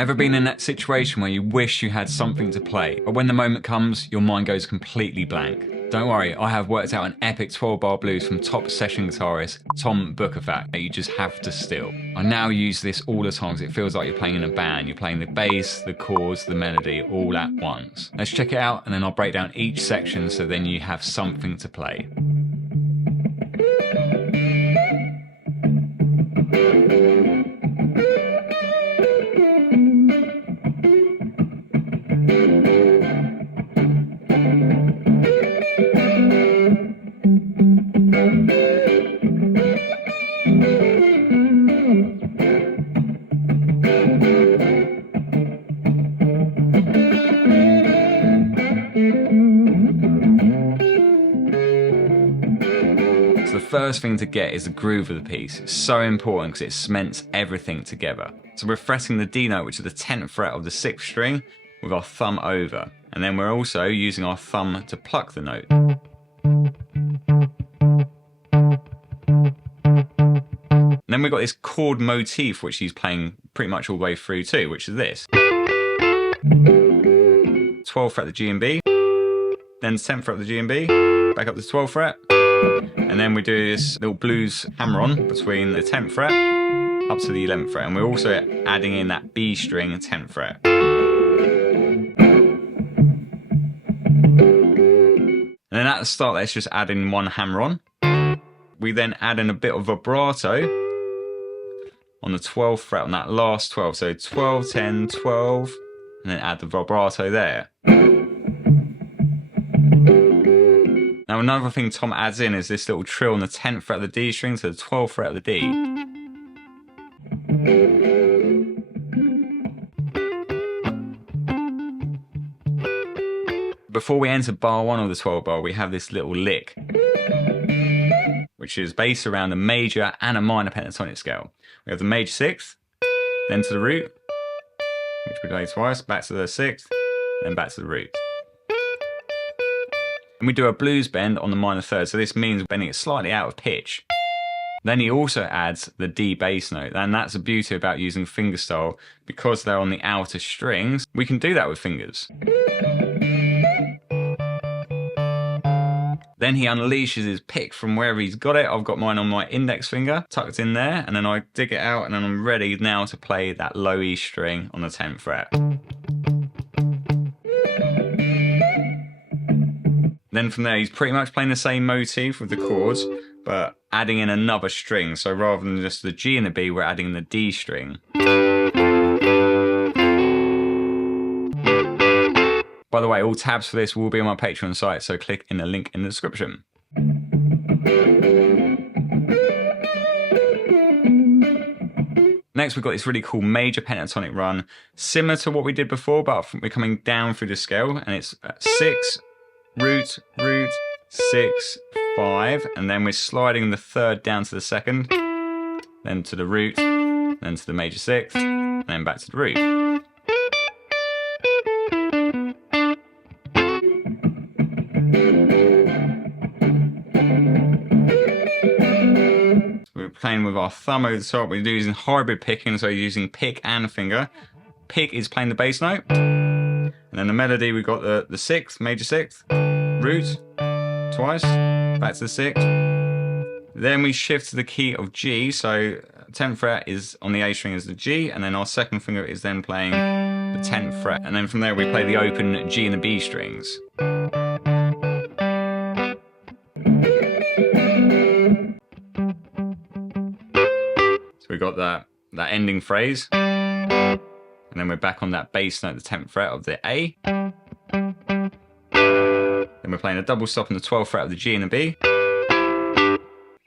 Ever been in that situation where you wish you had something to play, but when the moment comes, your mind goes completely blank? Don't worry, I have worked out an epic 12-bar blues from top session guitarist Tom Bukovac that you just have to steal. I now use this all the time because it feels like you're playing in a band. You're playing the bass, the chords, the melody all at once. Let's check it out and then I'll break down each section so then you have something to play. So the first thing to get is the groove of the piece. It's so important because it cements everything together. So we're fretting the D note, which is the 10th fret of the 6th string, with our thumb over. And then we're also using our thumb to pluck the note. And then we've got this chord motif, which he's playing pretty much all the way through too, which is this. 12th fret of the G and B, then 10th fret of the G and B, back up to the 12th fret, and then we do this little blues hammer-on between the 10th fret up to the 11th fret, and we're also adding in that B string 10th fret. And then at the start, let's just add in one hammer-on. We then add in a bit of vibrato on the 12th fret on that last 12, so 12, 10, 12, and then add the vibrato there. Now another thing Tom adds in is this little trill on the 10th fret of the D string to the 12th fret of the D. Before we enter bar 1 of the 12 bar, we have this little lick, which is based around a major and a minor pentatonic scale. We have the major 6th, then to the root, which we play twice, back to the 6th, then back to the root. And we do a blues bend on the minor 3rd, so this means bending it slightly out of pitch. Then he also adds the D bass note, and that's the beauty about using fingerstyle. Because they're on the outer strings, we can do that with fingers. Then he unleashes his pick from wherever he's got it. I've got mine on my index finger, tucked in there, and then I dig it out, and then I'm ready now to play that low E string on the 10th fret. Then from there, he's pretty much playing the same motif with the chords, but adding in another string. So rather than just the G and the B, we're adding in the D string. By the way, all tabs for this will be on my Patreon site, so click in the link in the description. Next, we've got this really cool major pentatonic run, similar to what we did before, but we're coming down through the scale, and it's 6, root, root, 6, 5, and then we're sliding the 3rd down to the 2nd, then to the root, then to the major 6th, and then back to the root. We're playing with our thumb over the top. We're using hybrid picking, so you're using pick and finger. Pick is playing the bass note, and then the melody, we've got the 6th, major 6th, root, twice, back to the 6th. Then we shift to the key of G, so 10th fret is on the A string is the G, and then our 2nd finger is then playing the 10th fret. And then from there we play the open G and the B strings. So we got that ending phrase, and then we're back on that bass note, the 10th fret of the A. Then we're playing a double stop on the 12th fret of the G and the B.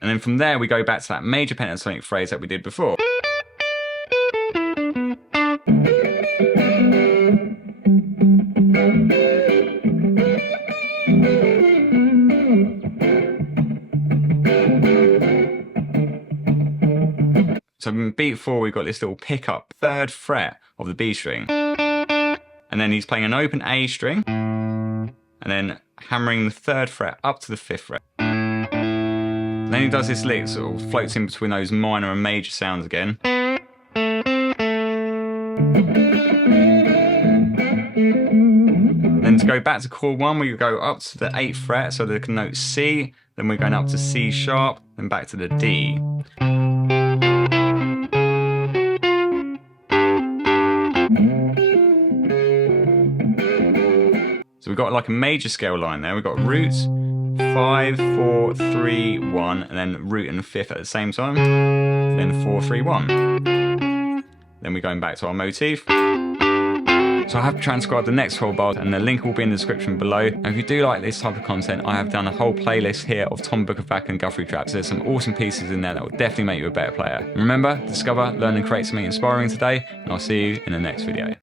And then from there we go back to that major pentatonic phrase that we did before. So in beat 4 we've got this little pickup, 3rd fret of the B string. And then he's playing an open A string, and then hammering the 3rd fret up to the 5th fret. Then he does this lick, sort of floats in between those minor and major sounds again. go back to chord 1, we go up to the 8th fret, so the note C, then we're going up to C sharp, then back to the D. So we've got like a major scale line there. We've got roots, 5, 4, 3, 1, and then root and 5th at the same time. Then 4, 3, 1. Then we're going back to our motif. So I have transcribed the next 12 bars, and the link will be in the description below. And if you do like this type of content, I have done a whole playlist here of Tom Bukovac and Guthrie traps. There's some awesome pieces in there that will definitely make you a better player. And remember, discover, learn and create something inspiring today, and I'll see you in the next video.